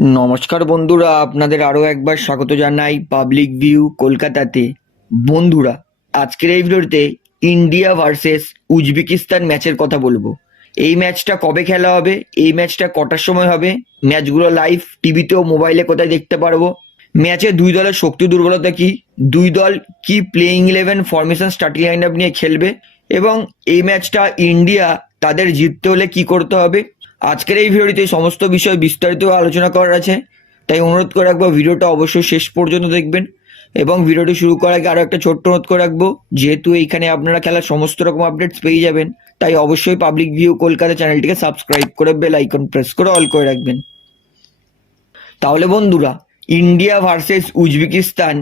নমস্কার বন্ধুরা, আপনাদের আরও একবার স্বাগত জানাই পাবলিক ভিউ কলকাতাতে। বন্ধুরা, আজকের এই ভিডিওতে ইন্ডিয়া ভার্সেস উজবেকিস্তান ম্যাচের কথা বলব। এই ম্যাচটা কবে খেলা হবে, এই ম্যাচটা কটার সময় হবে, ম্যাচগুলো লাইভ টিভিতে ও মোবাইলে কোথায় দেখতে পারব, ম্যাচে দুই দলের শক্তি দুর্বলতা কি, দুই দল কি playing eleven formation starting line up নিয়ে খেলবে, এবং এই ম্যাচটা ইন্ডিয়া তাদের জিততে হলে কি করতে হবে আজকের এই ভিডিওটিতে সমস্ত বিষয় বিস্তারিত আলোচনা করার আছে, তাই অনুরোধ করে রাখব ভিডিওটা অবশ্যই শেষ পর্যন্ত দেখবেন। এবং ভিডিওটি শুরু করার আগে আরও একটা ছোট্ট অনুরোধ করে রাখব, যেহেতু এইখানে আপনারা খেলার সমস্ত রকম আপডেটস পেয়ে যাবেন, তাই অবশ্যই পাবলিক ভিউ কলকাতা চ্যানেলটিকে সাবস্ক্রাইব করে বেল আইকন প্রেস করে অল করে রাখবেন। তাহলে বন্ধুরা India versus Uzbekistan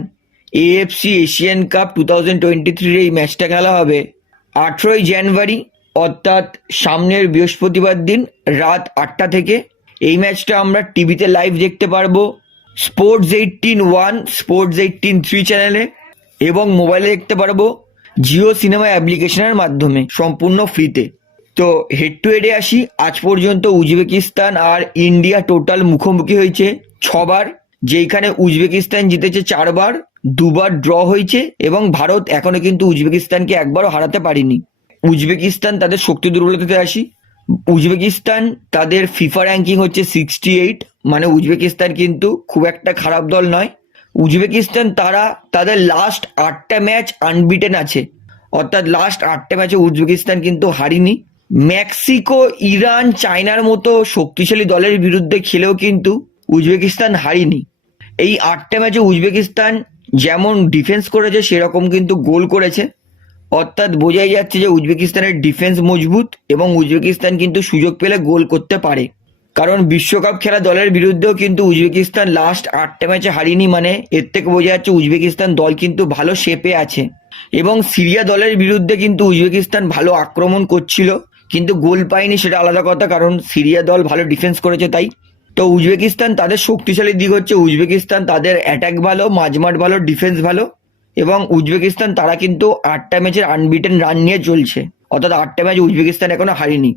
AFC Asian cup two thousand twenty থ্রির এই ম্যাচটা খেলা হবে আঠেরোই জানুয়ারি অর্থাৎ সামনের বৃহস্পতিবার দিন রাত আটটা থেকে এই ম্যাচটা আমরা টিভিতে লাইভ দেখতে পারব sports eighteen one sports eighteen three চ্যানেলে এবং মোবাইলে দেখতে পারব জিও সিনেমা অ্যাপ্লিকেশনের মাধ্যমে সম্পূর্ণ ফ্রিতে তো। হেড টু হেডে আসি, আজ পর্যন্ত উজবেকিস্তান আর ইন্ডিয়া টোটাল মুখোমুখি হয়েছে ছবার, যেইখানে উজবেকিস্তান জিতেছে চারবার, দুবার ড্র হয়েছে এবং ভারত এখনও কিন্তু উজবেকিস্তানকে একবারও হারাতে পারেনি। উজবেকিস্তান তাদের শক্তি দুর্বলতাতে আসি। উজবেকিস্তান তাদের ফিফা র্যাঙ্কিং হচ্ছে সিক্সটি এইট মানে উজবেকিস্তান কিন্তু খুব একটা খারাপ দল নয়। উজবেকিস্তান তারা তাদের লাস্ট আটটা ম্যাচ আনবিটেন আছে। অর্থাৎ লাস্ট আটটা ম্যাচে উজবেকিস্তান কিন্তু হারিনি। মেক্সিকো, ইরান, চায়নার মতো শক্তিশালী দলের বিরুদ্ধে খেলেও কিন্তু উজবেকিস্তান হারিনি। এই আটটা ম্যাচে উজবেকিস্তান যেমন ডিফেন্স করেছে, সেরকম কিন্তু গোল করেছে। অর্থাৎ বোঝাই যাচ্ছে যে উজবেকিস্তানের ডিফেন্স মজবুত এবং উজবেকিস্তান কিন্তু সুযোগ পেলে গোল করতে পারে। কারণ বিশ্বকাপ খেলা দলের বিরুদ্ধেও কিন্তু উজবেকিস্তান লাস্ট আটটা ম্যাচে হারিনি মানে এর থেকে বোঝা যাচ্ছে উজবেকিস্তান দল কিন্তু ভালো শেপে আছে। এবং সিরিয়া দলের বিরুদ্ধে কিন্তু উজবেকিস্তান ভালো আক্রমণ করছিল, কিন্তু গোল পায়নি সেটা আলাদা কথা, কারণ সিরিয়া দল ভালো ডিফেন্স করেছে তাই। তো উজবেকিস্তান তাদের শক্তিশালী দিক হচ্ছে উজবেকিস্তান তাদের অ্যাটাক ভালো, মাঝমাঠ ভালো ডিফেন্স ভালো। এবং উজবেকিস্তান তারা কিন্তু আটটা ম্যাচের আনবিটেন রান নিয়ে চলছে। অর্থাৎ আটটা ম্যাচ উজবেকিস্তান এখনও হারিনি।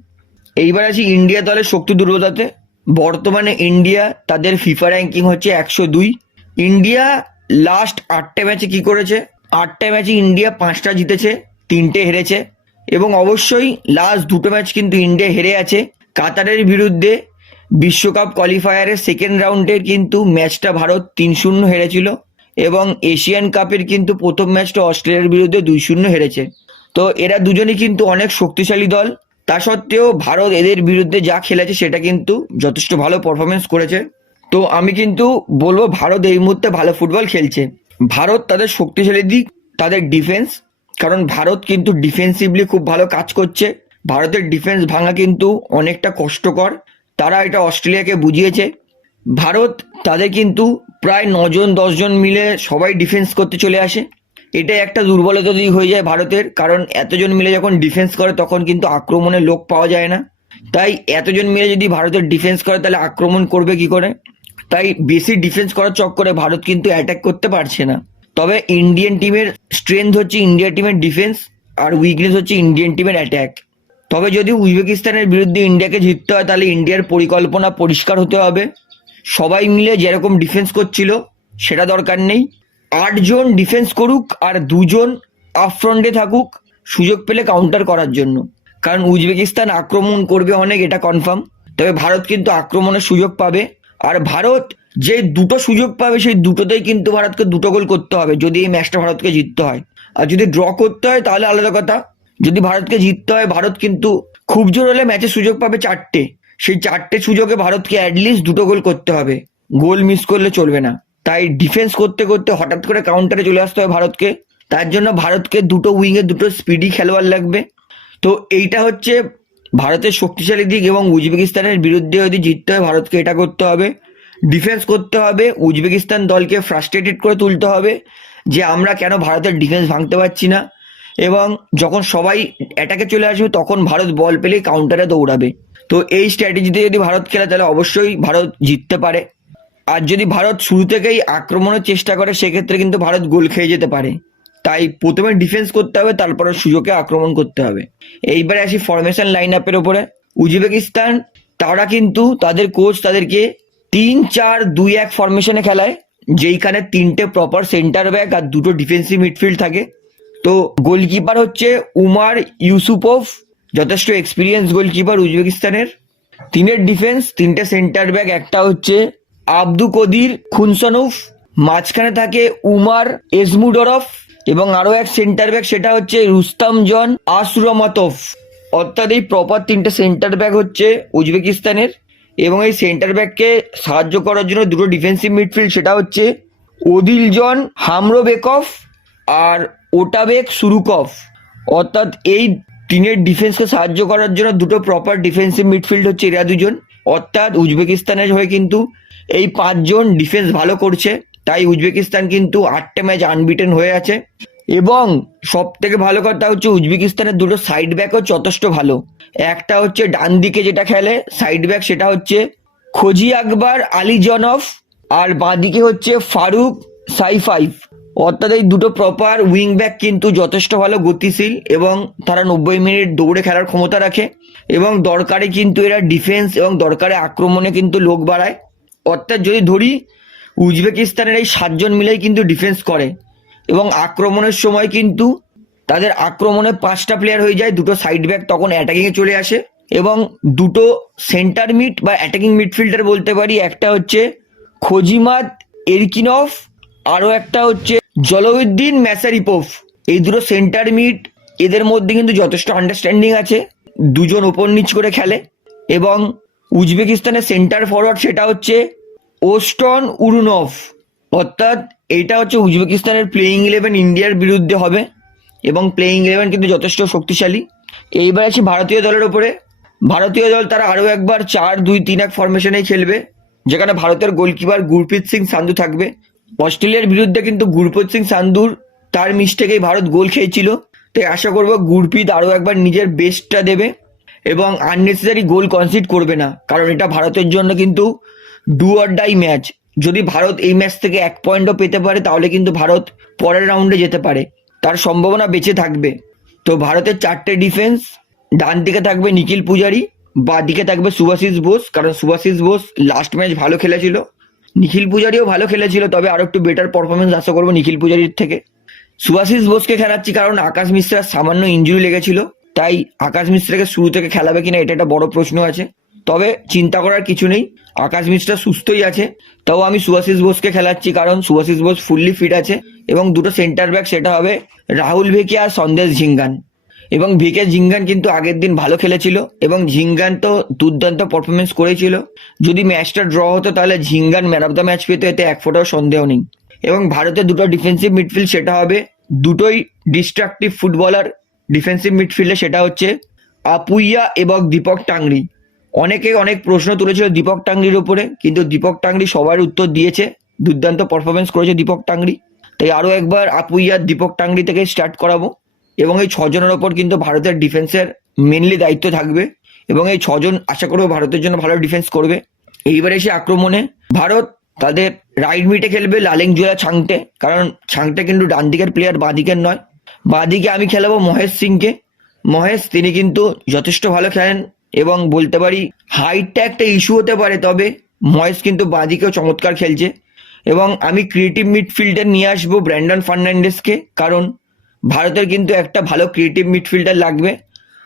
এইবার আছি ইন্ডিয়া দলের শক্তি দুর্বলতাতে। বর্তমানে ইন্ডিয়া তাদের ফিফা র্যাঙ্কিং হচ্ছে একশো দুই। ইন্ডিয়া লাস্ট আটটা ম্যাচে কি করেছে? আটটা ম্যাচে ইন্ডিয়া পাঁচটা জিতেছে, তিনটে হেরেছে। এবং অবশ্যই লাস্ট দুটো ম্যাচ কিন্তু ইন্ডিয়া হেরে আছে। কাতারের বিরুদ্ধে বিশ্বকাপ কোয়ালিফায়ারের সেকেন্ড রাউন্ডের কিন্তু ম্যাচটা ভারত তিন শূন্য হেরেছিল। এবং এশিয়ান কাপের কিন্তু প্রথম ম্যাচটা অস্ট্রেলিয়ার বিরুদ্ধে দুই শূন্য হেরেছে। তো এরা দুজনই কিন্তু অনেক শক্তিশালী দল। তা সত্ত্বেও ভারত এদের বিরুদ্ধে যা খেলেছে সেটা কিন্তু যথেষ্ট ভালো পারফরমেন্স করেছে। তো আমি কিন্তু বলব ভারত এই মুহূর্তে ভালো ফুটবল খেলছে। ভারত তাদের শক্তিশালী দিক, তাদের ডিফেন্স কারণ ভারত কিন্তু ডিফেন্সিভলি খুব ভালো কাজ করছে। ভারতের ডিফেন্স ভাঙা কিন্তু অনেকটা কষ্টকর। তারা এটা অস্ট্রেলিয়াকে বুঝিয়েছে। ভারত তাদের কিন্তু প্রায় নজন, দশজন মিলে সবাই ডিফেন্স করতে চলে আসে। এটা একটা দুর্বলতা দিক হয়ে যায় ভারতের, কারণ এতজন মিলে যখন ডিফেন্স করে তখন কিন্তু আক্রমণের লোক পাওয়া যায় না। তাই এতজন মিলে যদি ভারতের ডিফেন্স করে, তাহলে আক্রমণ করবে কি করে? তাই বেশি ডিফেন্স করার চক্করে ভারত কিন্তু অ্যাটাক করতে পারছে না। তবে ইন্ডিয়ান টিমের স্ট্রেংথ হচ্ছে ইন্ডিয়া টিমের ডিফেন্স আর উইকনেস হচ্ছে ইন্ডিয়ান টিমের অ্যাটাক তবে যদি উজবেকিস্তানের বিরুদ্ধে ইন্ডিয়াকে জিততে হয়, তাহলে ইন্ডিয়ার পরিকল্পনা পরিষ্কার হতে হবে। সবাই মিলে যেরকম ডিফেন্স করছিল, সেটা দরকার নেই। আটজন ডিফেন্স করুক আর দুজন আফ্রন্টে থাকুক, সুযোগ পেলে কাউন্টার করার জন্য। কারণ উজবেকিস্তান আক্রমণ করবে অনেক, এটা কনফার্ম তবে ভারত কিন্তু আক্রমণের সুযোগ পাবে। আর ভারত যে দুটো সুযোগ পাবে, সেই দুটোতেই কিন্তু ভারতকে দুটো গোল করতে হবে, যদি এই ম্যাচটা ভারতকে জিততে হয়। আর যদি ড্র করতে হয়, তাহলে আলাদা কথা। যদি ভারতকে জিততে হয়, ভারত কিন্তু খুব জোর হলে ম্যাচে সুযোগ পাবে চারটে। সেই চারটে সুযোগে ভারতকে অ্যাটলিস্ট দুটো গোল করতে হবে। গোল মিস করলে চলবে না। তাই ডিফেন্স করতে করতে হঠাৎ করে কাউন্টারে চলে আসতে হবে ভারতকে। তার জন্য ভারতকে দুটো উইংয়ে দুটো স্পিডি খেলোয়াড় লাগবে। তো এইটা হচ্ছে ভারতের শক্তিশালী দিক এবং উজবেকিস্তানের বিরুদ্ধে যদি জিততে হয় ভারতকে এটা করতে হবে। ডিফেন্স করতে হবে, উজবেকিস্তান দলকে ফ্রাস্ট্রেটেড করে তুলতে হবে যে আমরা কেন ভারতের ডিফেন্স ভাঙতে পারছি না। এবং যখন সবাই অ্যাটাকে চলে আসবে, তখন ভারত বল পেলেই কাউন্টারে দৌড়াবে। তো এই স্ট্র্যাটেজিতে যদি ভারত খেলে, তাহলে অবশ্যই ভারত জিততে পারে। আর যদি ভারত শুরু থেকেই আক্রমণের চেষ্টা করে, সেক্ষেত্রে কিন্তু ভারত গোল খেয়ে যেতে পারে। তাই প্রথমে ডিফেন্স করতে হবে, তারপরে সুযোগে আক্রমণ করতে হবে। এইবারে আসি ফরমেশন লাইন আপের ওপরে উজবেকিস্তান, তারা কিন্তু তাদের কোচ তাদেরকে তিন চার দুই এক ফরমেশনে খেলায়, যেইখানে তিনটে প্রপার সেন্টার ব্যাক আর দুটো ডিফেন্সিভ মিডফিল্ড থাকে। তো গোলকিপার হচ্ছে উমার ইউসুপোভ যথেষ্ট এক্সপিরিয়েন্স গোলকিপার উজবেকিস্তানের। তিনের ডিফেন্স তিনটে সেন্টার ব্যাক একটা হচ্ছে আব্দু কদির খুনসনুফ। মাঝখানে থাকে উমার এজমুডরফ এবং আরও এক সেন্টার ব্যাক সেটা হচ্ছে রুস্তাম জন আসুরমতফ। অর্থাৎ এই প্রপার তিনটে সেন্টার ব্যাক হচ্ছে উজবেকিস্তানের এবং এই সেন্টার ব্যাককে সাহায্য করার জন্য দুটো ডিফেন্সিভ মিডফিল্ড সেটা হচ্ছে ওদিল জন হামরো হামরোবেকফ আর ওটাবেক সুরুকফ অর্থাৎ এই টিনের ডিফেন্সকে সাহায্য করার জন্য দুটো প্রপার ডিফেন্সিভ মিডফিল্ড হচ্ছে এরা দুজন। অর্থাৎ উজবেকিস্তানের হয়ে কিন্তু এই পাঁচজন ডিফেন্স ভালো করছে। তাই উজবেকিস্তান কিন্তু আটটা ম্যাচ আনবিটেন হয়ে আছে। এবং সব থেকে ভালো কথা হচ্ছে উজবেকিস্তানের দুটো সাইড ব্যাকও যথেষ্ট ভালো। একটা হচ্ছে ডান দিকে যেটা খেলে সাইড ব্যাক সেটা হচ্ছে খোজি আকবর, আলী জনফ, আর বাঁদিকে হচ্ছে ফারুক সাইফাইফ। অর্থাৎ এই দুটো প্রপার উইং ব্যাক কিন্তু যথেষ্ট ভালো গতিশীল এবং তারা নব্বই মিনিট দৌড়ে খেলার ক্ষমতা রাখে এবং দরকারে কিন্তু এরা ডিফেন্স এবং দরকারে আক্রমণে কিন্তু লোক বাড়ায়। অর্থাৎ যদি ধরি, উজবেকিস্তানের এই সাতজন মিলেই কিন্তু ডিফেন্স করে এবং আক্রমণের সময় কিন্তু তাদের আক্রমণে পাঁচটা প্লেয়ার হয়ে যায়, দুটো সাইড ব্যাক তখন অ্যাটাকিংয়ে চলে আসে এবং দুটো সেন্টার মিড বা অ্যাটাকিং মিডফিল্ডার বলতে পারি, একটা হচ্ছে খোজিমাদ এরকিনফ, আরও একটা হচ্ছে জলউদ্দিন ম্যাসারিপোভ এই দুটো সেন্টার মিড এদের মধ্যে কিন্তু যথেষ্ট আন্ডারস্ট্যান্ডিং আছে। দুজন ওপর নিচ করে খেলে এবং উজবেকিস্তানের সেন্টার ফরওয়ার্ড সেটা হচ্ছে ওস্টন উরুনফ অর্থাৎ এটা হচ্ছে উজবেকিস্তানের প্লেয়িং ইলেভেন ইন্ডিয়ার বিরুদ্ধে হবে এবং প্লেয়িং ইলেভেন কিন্তু যথেষ্ট শক্তিশালী। এইবার আছি ভারতীয় দলের ওপরে ভারতীয় দল তারা আরও একবার চার দুই তিন এক ফরমেশনেই খেলবে, যেখানে ভারতের গোলকিপার গুরপ্রীত সিং সান্ধু থাকবে। অস্ট্রেলিয়ার বিরুদ্ধে কিন্তু গুরপ্রীত সিং সান্ধুর তার মিস্টেকেই ভারত গোল খেয়েছিল। তাই আশা করব গুরপ্রীত আরও একবার নিজের বেস্টটা দেবে এবং আননেসেসারি গোল কনসিড করবে না। কারণ এটা ভারতের জন্য কিন্তু ডু অর ডাই ম্যাচ যদি ভারত এই ম্যাচ থেকে এক পয়েন্টও পেতে পারে, তাহলে কিন্তু ভারত পরের রাউন্ডে যেতে পারে। তার সম্ভাবনা বেঁচে থাকবে। তো ভারতের চারটে ডিফেন্স ডান দিকে থাকবে নিখিল পূজারি, বা দিকে থাকবে সুভাশিস বোস। কারণ সুভাশিস বোস লাস্ট ম্যাচ ভালো খেলেছিল। নিখিল পূজারিও ভালো খেলেছিল, তবে আরও একটু বেটার পারফরমেন্স আশা করব নিখিল পূজারির থেকে। সুভাশিস বোসকে খেলাচ্ছি কারণ আকাশ মিশ্রার সামান্য ইঞ্জুরি লেগেছিল, তাই আকাশ মিশ্রাকে শুরু থেকে খেলাবে কিনা এটা একটা বড় প্রশ্ন আছে। তবে চিন্তা করার কিছু নেই, আকাশ মিশ্রা সুস্থই আছে, তাও আমি সুভাশিস বোসকে খেলাচ্ছি কারণ সুভাশিস বোস ফুললি ফিট আছে এবং দুটো সেন্টার ব্যাক সেটা হবে রাহুল ভেকে আর সন্দেশ ঝিঙ্গান। এবং ভিকে ঝিঙ্গান কিন্তু আগের দিন ভালো খেলেছিল এবং ঝিঙ্গান তো দুর্দান্ত পারফরমেন্স করেছিল। যদি ম্যাচটা ড্র হতো তাহলে Jhingan man of the match পেতো এতে এক ফোটাও সন্দেহ নেই। এবং ভারতের দুটো ডিফেন্সিভ মিডফিল্ড সেটা হবে দুটোই ডিস্ট্রাকটিভ ফুটবলার ডিফেন্সিভ মিডফিল্ডে সেটা হচ্ছে আপুইয়া এবং দীপক টাংরি। অনেকে অনেক প্রশ্ন তুলেছিল দীপক টাংরির উপরে, কিন্তু দীপক টাংরি সবার উত্তর দিয়েছে, দুর্দান্ত পারফরমেন্স করেছে দীপক টাংরি। তাই আরও একবার আপুইয়া দীপক টাংরি থেকে স্টার্ট করাবো। এবং এই ছজনের ওপর কিন্তু ভারতের ডিফেন্সের মেনলি দায়িত্ব থাকবে এবং এই ছজন আশা করব ভারতের জন্য ভালো ডিফেন্স করবে। এইবার এসে আক্রমণে ভারত তাদের রাইট মিটে খেলবে লালেংজোলা ছাংটে, কারণ ছাংটে কিন্তু ডান দিকের প্লেয়ার বাঁ দিকের নয়। বাঁ দিকে আমি খেলাবো মহেশ সিংকে। মহেশ, তিনি কিন্তু যথেষ্ট ভালো খেলেন এবং বলতে পারি হাইটটা একটা ইস্যু হতে পারে, তবে মহেশ কিন্তু বাঁ দিকেও চমৎকার খেলছে। এবং আমি ক্রিয়েটিভ মিডফিল্ডার নিয়ে আসব ব্র্যান্ডন ফার্নান্ডেসকে কারণ ভারতের কিন্তু একটা ভালো ক্রিয়েটিভ মিডফিল্ডার লাগবে।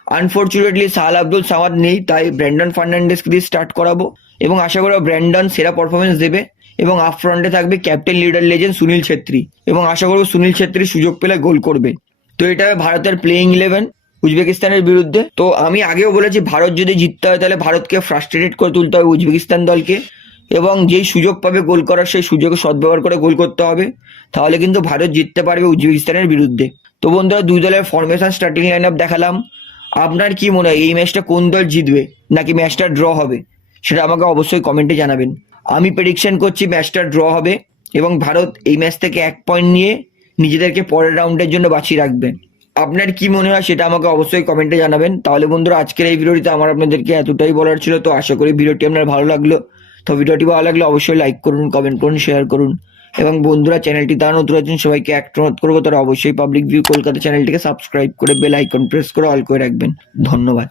আনফর্চুনেটলি সাহাল আব্দুল সামাদ নেই, তাই ব্র্যান্ডন ফার্নান্ডেসকে দিয়ে স্টার্ট করাবো। এবং আশা করব ব্র্যান্ডন সেরা পারফরমেন্স দেবে। এবং আপ ফ্রন্টে থাকবে captain leader legend Sunil Chhetri. এবং আশা করব সুনীল ছেত্রী সুযোগ পেলে গোল করবে। তো এটা ভারতের প্লেয়িং ইলেভেন উজবেকিস্তানের বিরুদ্ধে। তো আমি আগেও বলেছি, ভারত যদি জিততে হয়, তাহলে ভারতকে ফ্রাস্ট্রেটেড করে তুলতে হবে উজবেকিস্তান দলকে। এবং যেই সুযোগ পাবে গোল করার, সেই সুযোগে সদ্ব্যবহার করে গোল করতে হবে। তাহলে কিন্তু ভারত জিততে পারবে উজবেকিস্তানের বিরুদ্ধে। তো বন্ধুরা, দুই দলের ফরমেশন স্টার্টিং লাইন আপ দেখালাম। আপনার কি মনে হয়, এই ম্যাচটা কোন দল জিতবে, নাকি ম্যাচটা ড্র হবে? সেটা আমাকে অবশ্যই কমেন্টে জানাবেন। আমি প্রেডিকশন করছি ম্যাচটা ড্র হবে এবং ভারত এই ম্যাচ থেকে এক পয়েন্ট নিয়ে নিজেদেরকে পরের রাউন্ডের জন্য বাঁচিয়ে রাখবে। আপনার কি মনে হয়, সেটা আমাকে অবশ্যই কমেন্টে জানাবেন। তাহলে বন্ধুরা, আজকের এই ভিডিওটিতে আমার আপনাদেরকে এতটাই বলার ছিল, তো আশা করি ভিডিওটি আপনার ভালো লাগল। তো ভিডিওটি ভালো লাগলে অবশ্যই লাইক করুন কমেন্ট করুন শেয়ার করুন। এবং বন্ধুরা চ্যানেলটি তারা নতুন আছেন সবাইকে একটা অনুরোধ করব, তারা অবশ্যই পাবলিক ভিউ কলকাতা চ্যানেলটিকে সাবস্ক্রাইব করে বেল আইকন প্রেস করে অল করে রাখবেন। ধন্যবাদ।